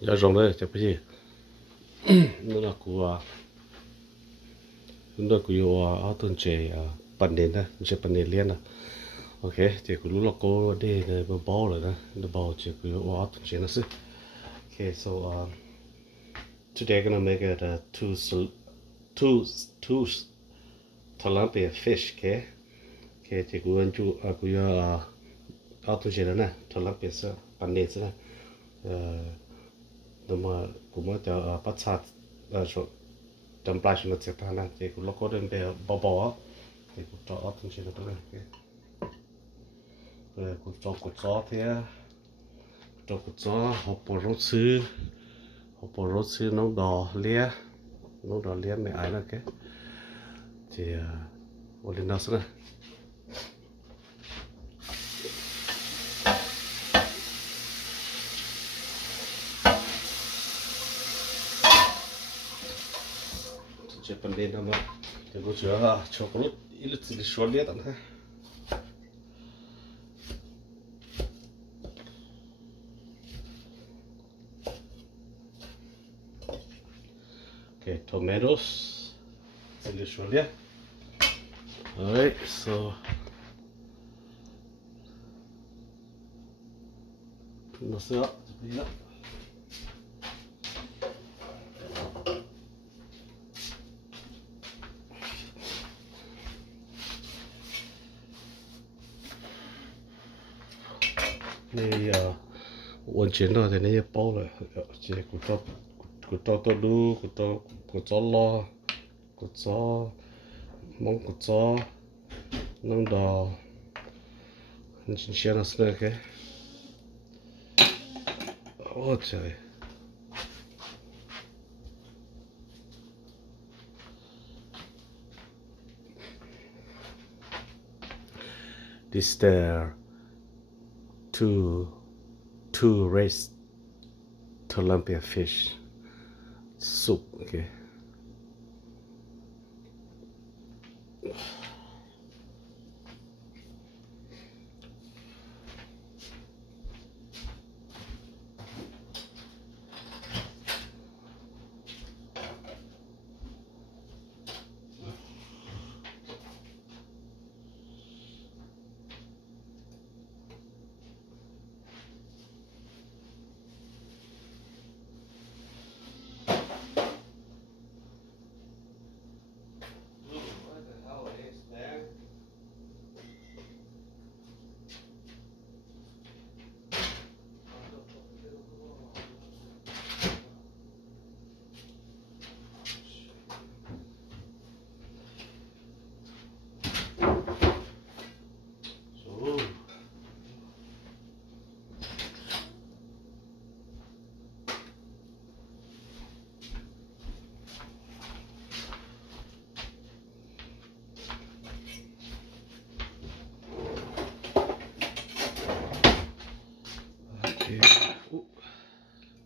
要用的这不是，那个啊，那个有啊，顿这啊，半年的，不是半年连的。OK， 这个路了过的那不包了呢，那包这个有啊，顿这那是。Okay, so today I'm gonna make it two tilapia fish. Okay, 这个我就我要顿这呢， tilapia 是半年是呢，那么我们叫把菜说。จำปลายชนเสถานะเจกุลก็เดินไปบ่ๆเจกุจอถึงชินตัวนี้กุจอเทียกุจอหอบรถซื้อน้องดอเลี้ยไม่อายนะแกเจโอลินัสนะJapan nama tego jua chocolate ilut di shorlia tan ha Okay, tomatoes di shorlia. Alright, so nasa yaนี่วันเช้าแต่นี่包了这กูจอตัวดูกูจอรอกูจอมองกูจอนั่งดอนี่ชิ้นเชียนะสเนกโอ้ใจthis there two raised tilapia fish soup. Okay.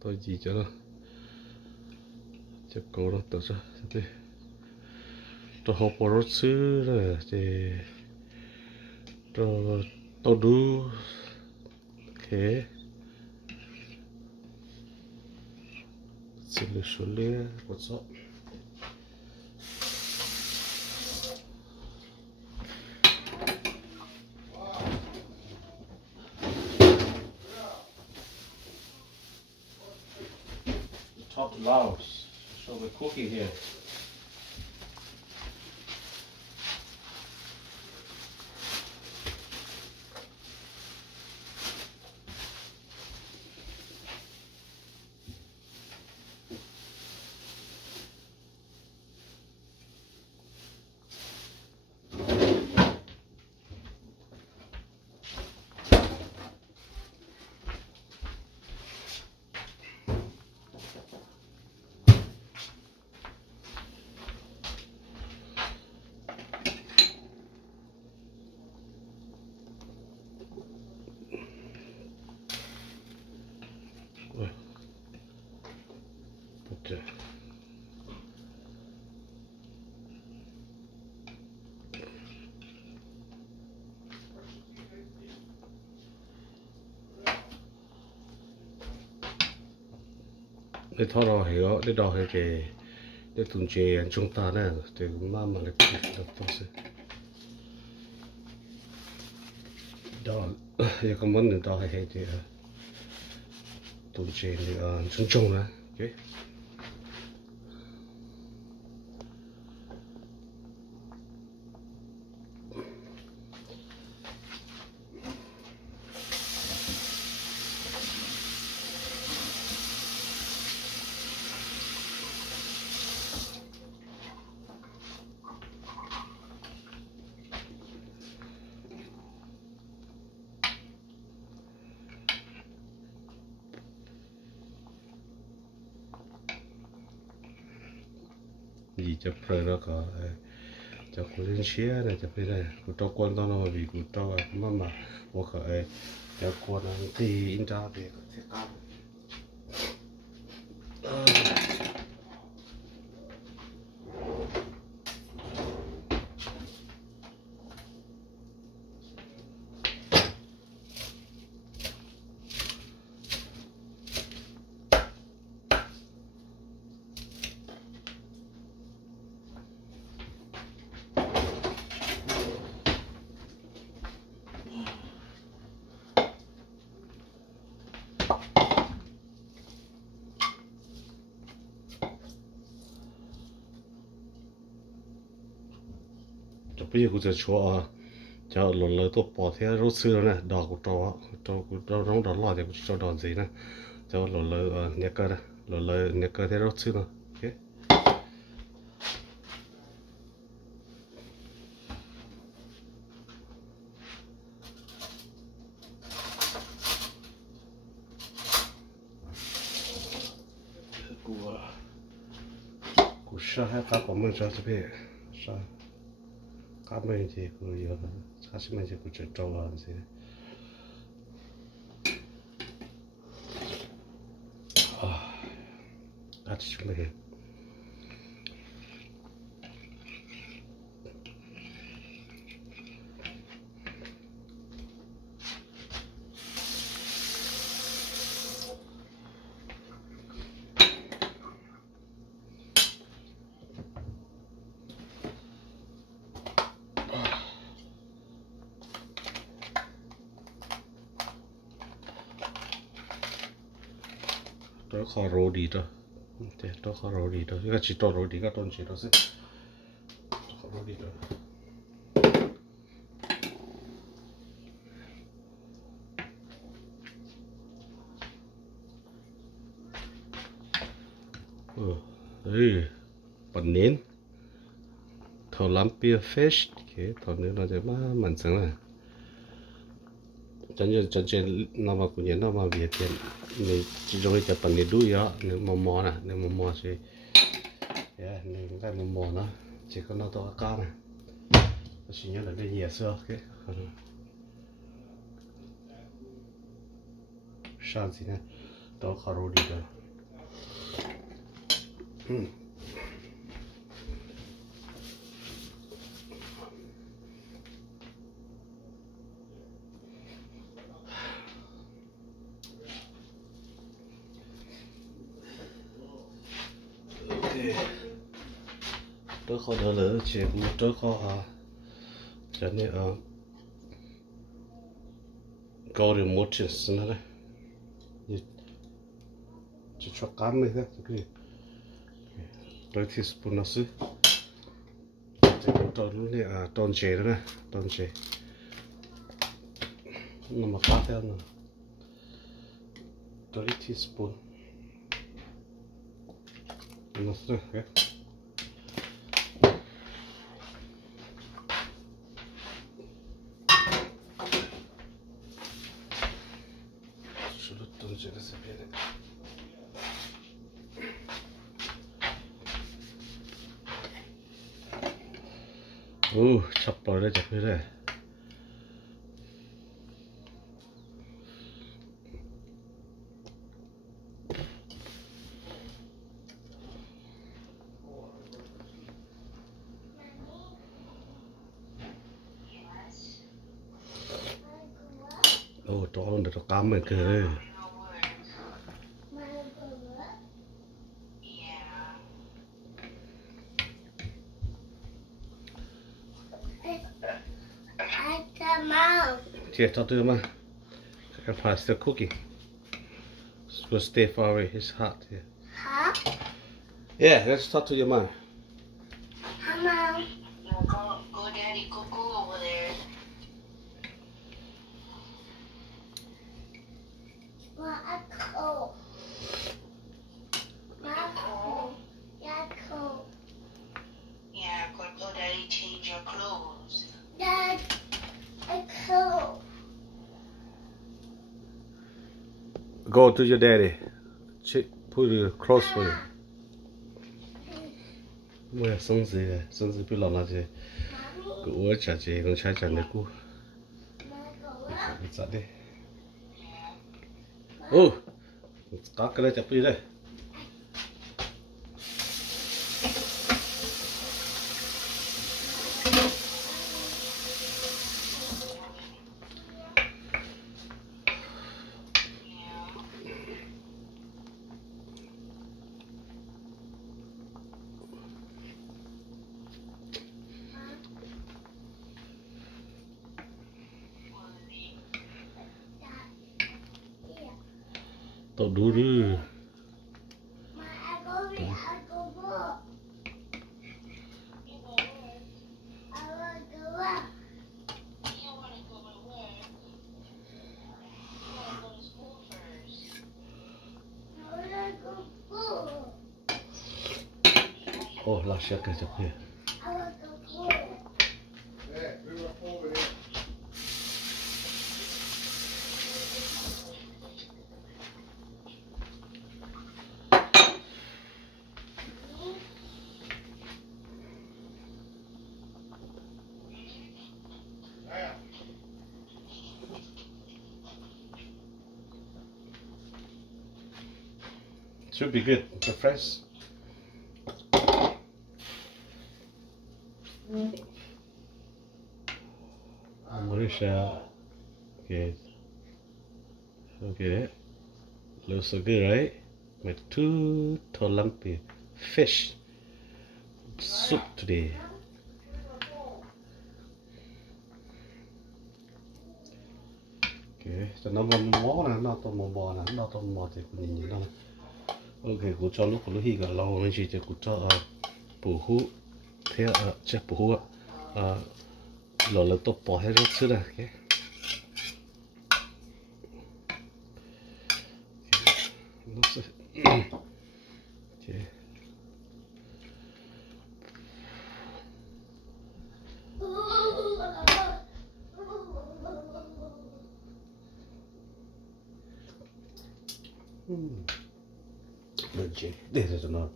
Tôi gì cho nó chắc cổ nó tự ra thế tôi học vào rốt xứ rồi thì tôi đu thế xin được số lia một số top loud, so we're cooking here. để thọ rồi hiểu để đo hay cái để tuần chế chúng ta nè thì mà lại được tốt sự đó giờ có muốn đo hay thì tuần chế thì chung chung nè ok gì cho phơi đó có cho cô lên xe này cho phơi này cô cho quan tâm nó vì cô cho mà cô khởi cho cô nó thì in ra thì sẽ cắt bây giờ côจะชัวจะหล่นเลยตัวปอที่รถซื้อแล้วนะดอกกูโตร้องดอกลอยแต่กูจะดอกสีนะจะหล่นเลยเนี่ยก็นะหล่นเลยเนี่ยก็ที่รถซื้อนะโอเคกูชอบให้ตาผมมันชอบจะเพ่ชอบ가면 이제 그 여러 40만 이제 그 저쪽으로 이제 같이 준비해. 또 커로디다. 네, 또 커로디다. 이거 진짜 로디가 돈 싫어서. 커로디다. 에이, 번닌. 더 람피어 fish. 이렇게 더 내려져 만 생나. 전체 남아군요 남아 비에텐 네 지정이 잡는 두야 네 뭐뭐나 네 뭐뭐시 네 cái 뭐뭐나 chỉ có nó to cao này chỉ nhớ là đây nhẹ sơ cái sao gì nè đó khó đi rồi tôi khó đỡ lỡ chỉ một tôi khó cho nên câu được một chuyện nữa đấy chỉ cho cám này thôi cái tôi thì spoon nó xứ chỉ tôi lúc này tôn chế đó nè tôn chế nó mà cá theo nữa tôi teaspoon nó xứ cái Tonjere sapere. 찹벌에 잡히래. 또 오는데 또 까면 그 Okay, talk to your man. Grandpa's still cooking. Go stay far away. It's hot here. Hot? Yeah, let's talk to your man. Mom. No, go Daddy Cuckoo over there. Well, I'm cold. Not cold. Yeah, cold. Yeah, go Daddy change your clothes. Dad, I'm cold. Go to your daddy. Put your clothes for you. 我要生日比老那些，我家姐能吃讲的过，咋的？哦，刚过来就不来。Tao đủ rồi. Oh, là sẽ cái chụp here. Should be good. The fresh. Marisha. Okay. Okay. Looks so good, right? With 2 tilapia fish soup today. Okay. So nó mò nè, nó to mò nè, nó to mò thì cũng nhìn nó. Ok, cô cho lúc hi cả lâu nên chỉ cô cho bổ hũ theo chắc bổ hũ lò là tốt bỏ hết rất xưa này cái nó sẽ Mình chỉ để cho nó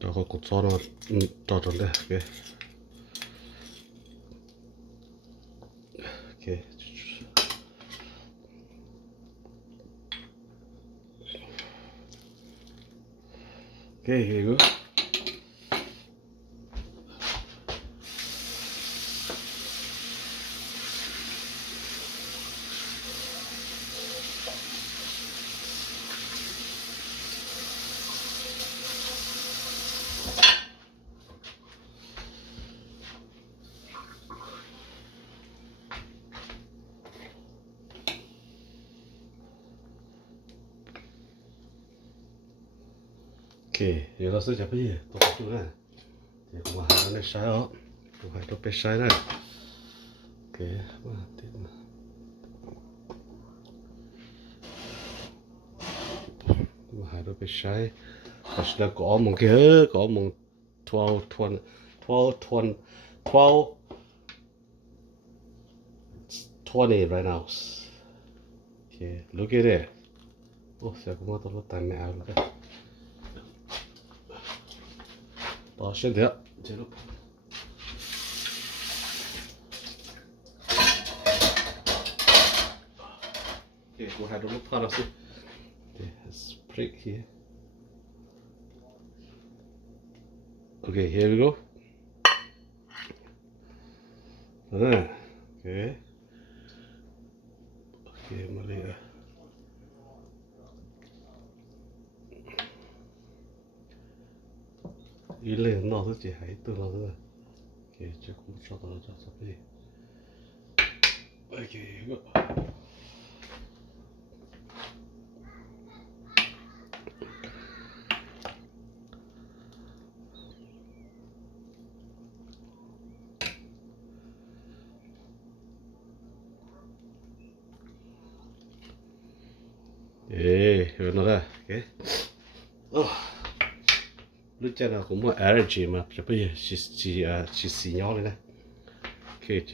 cho có cột cho nó cho tròn đây, ok, ok, okay, here you go. Okay, giờ nó sẽ chụp cái gì? Tôi chụp này. Thì cũng hay nó sai đó. Cũng hay nó bị sai này. Okay, mà tiếp mà. Cũng hay nó bị sai. Có sẽ có một cái có một 20 right now. Okay, look at it. Oh, saya cũng mau tahu tanya apa. Đó, xem thế ạ. Chế lúc. Okay, we'll have a look at it. There's a prick here. Okay, here we go. Okay. Okay, Maria. 伊咧闹自己还对了是给这股找到了这这边OK 一个有那个给哦รู้จักนะผมว่า allergy มาจะไปสิสีย้อเลยนะโอเคเจ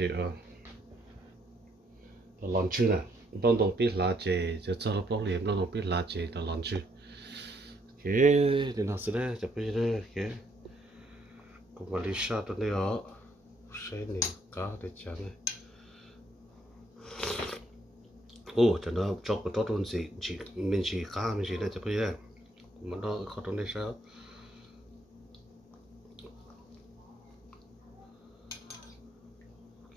ลอนชื่อนะต้องปิดลาเจจะจะรับรองเรียนต้องปิดลาเจตลอนชื่อโอเคเดี๋ยวน่าสิได้จะไปเลยโอเคกูมาลิชาตัวนี้อ่ะใช้นิ้วก้าเดี๋ยวจังเลยโอ้จะน่าจอกกับตัวต้นสิมันสิก้ามันสิได้จะไปเลยมันต้องขอตัวนี้ใช่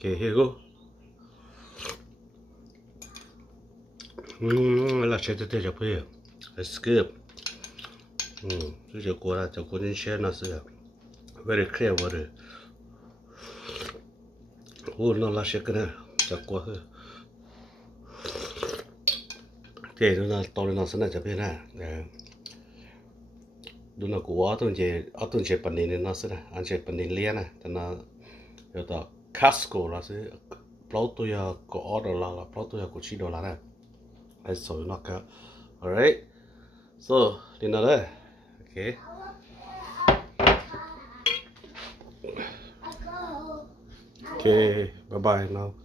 Okay, here you go. Là sẽ tới chụp here. Let's skip. Chứ giờ qua là chụp con share nó sẽ very clear vào đây. Nó là sẽ cái này chụp qua thôi. Okay, nó là tao nó sẽ là chụp here nè. Đúng là của tôi chế bản này nó sẽ là anh chế bản này liền nè, cho nó rồi tao Costco là sẽ bao tôi có order là bao tôi có $9 nè. Ai số nó cả. Alright. So, đi nào đây. Okay. Okay, bye bye now.